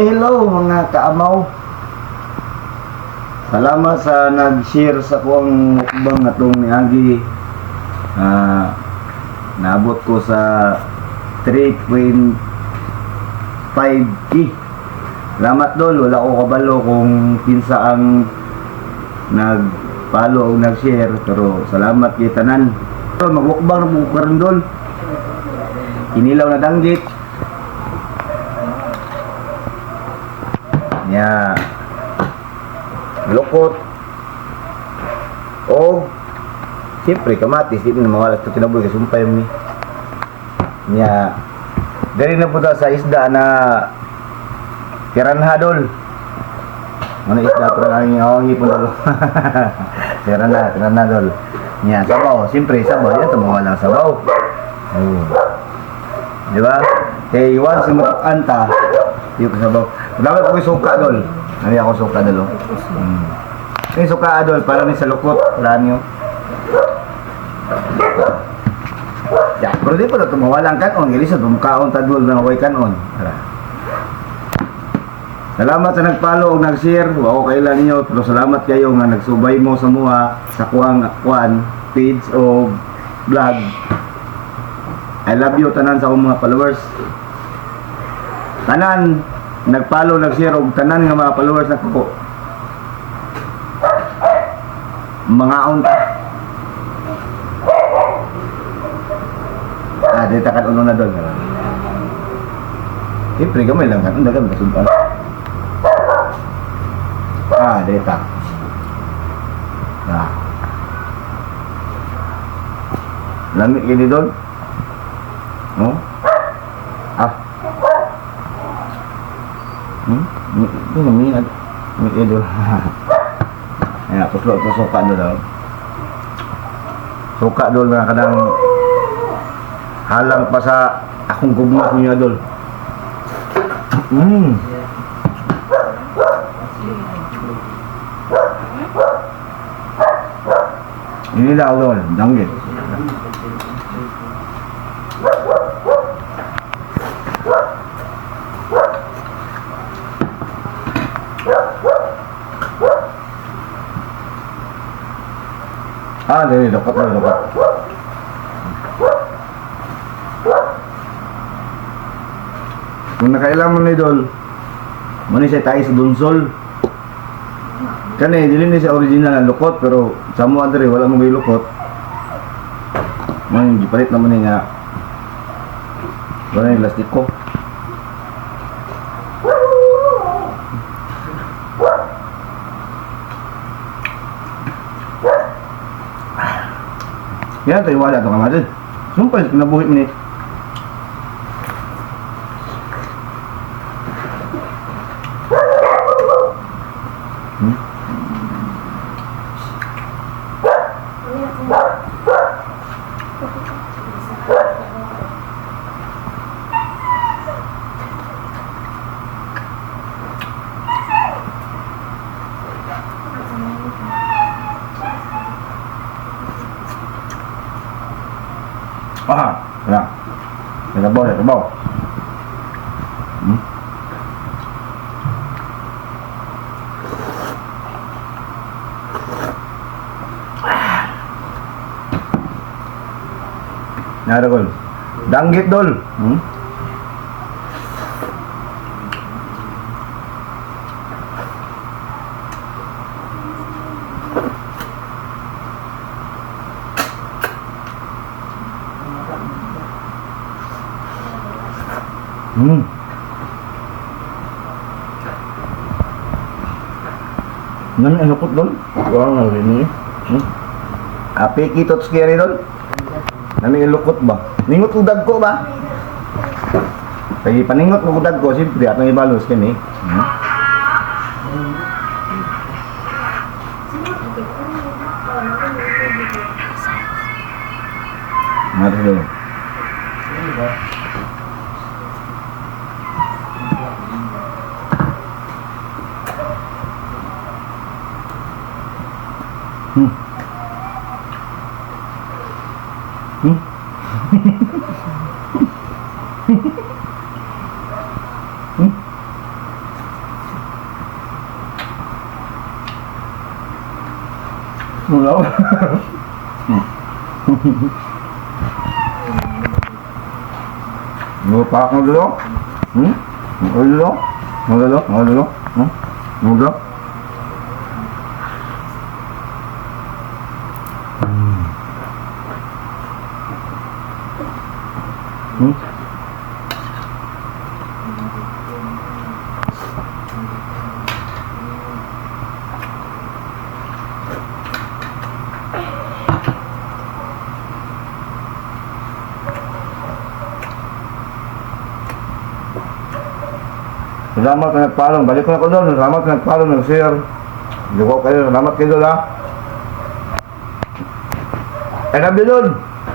hello mga kaamaw. Salamat sa nag-share sa kuang mukbang atong niagi. Naabot ko sa 3.5K. Salamat dol, wala ko kabalo kung kinsa ang nag-follow o nag-share, pero salamat kay tanan. Magmukbang na mo karon dol. Inilaw na danggit. Nya lukot o siyempre kamatis, di na mawala ito tinaboy kasi sumpay mo ni nya dali na po sa isda na piranhadol ano isda piranhadol po dolo piranhadol nya sabaw, siyempre sabaw yan, tumawala ang sabaw. Di ba? Kaya iwan si Matukanta yung sabaw. Dapat ko yung suka dol. Ano ako suka dol? Yung suka dol para ni sa lukot. Wala niyo. Ya, pero di pa na tumawalang kanon. Ilisa tumkaon ta dol na way kanon. Salamat sa nag-follow o nag-share. Ako kailan ninyo. Pero salamat kayo nga nagsubay mo sa muha sa kuang page o vlog. I love you tanan sa akong mga followers. Tanan nag-follow, nag-share og tanan nga mga followers nako. Mga unta. Dito kan uno na dol. Siyempre gamay lang kan dagan kasuntan. Dito. Lamig gini dol. No? Ini namanya itu. Ya, terus suka dulu. Suka dulu na kadang halang pa sa akong gugma niya dul. Ini dah dul, danggit. Dari dapat. Kung nakailang mo na idol, muna siya tayo sa dunsol. Kani, dili ni siya original na lukot, pero sa mo andre wala mo may lukot. Man, gipalit naman niya. Wala yung lastiko. Yan, tayo wala ito kamadod. Sumpay, kinabuhit mo ni. Ya. Sabaw. Nara gol. Danggit dol. Nami ano kot dol? Wow, ini. Ape kitot skeri dol. Nami lukot ba? Ningot udag ko ba? Kaya paningot mo udag ko, siyempre atong ibalos kini. Mari dulu. Wala. Mau pak mau dulu? Mau dulu? Mau dulu? Mau dulu? Mau dulu? Salamat na nagpalong. Balik ko na ko doon. Salamat na nagpalong, nag-share. Luko kayo. Salamat kayo doon ha. I love you doon.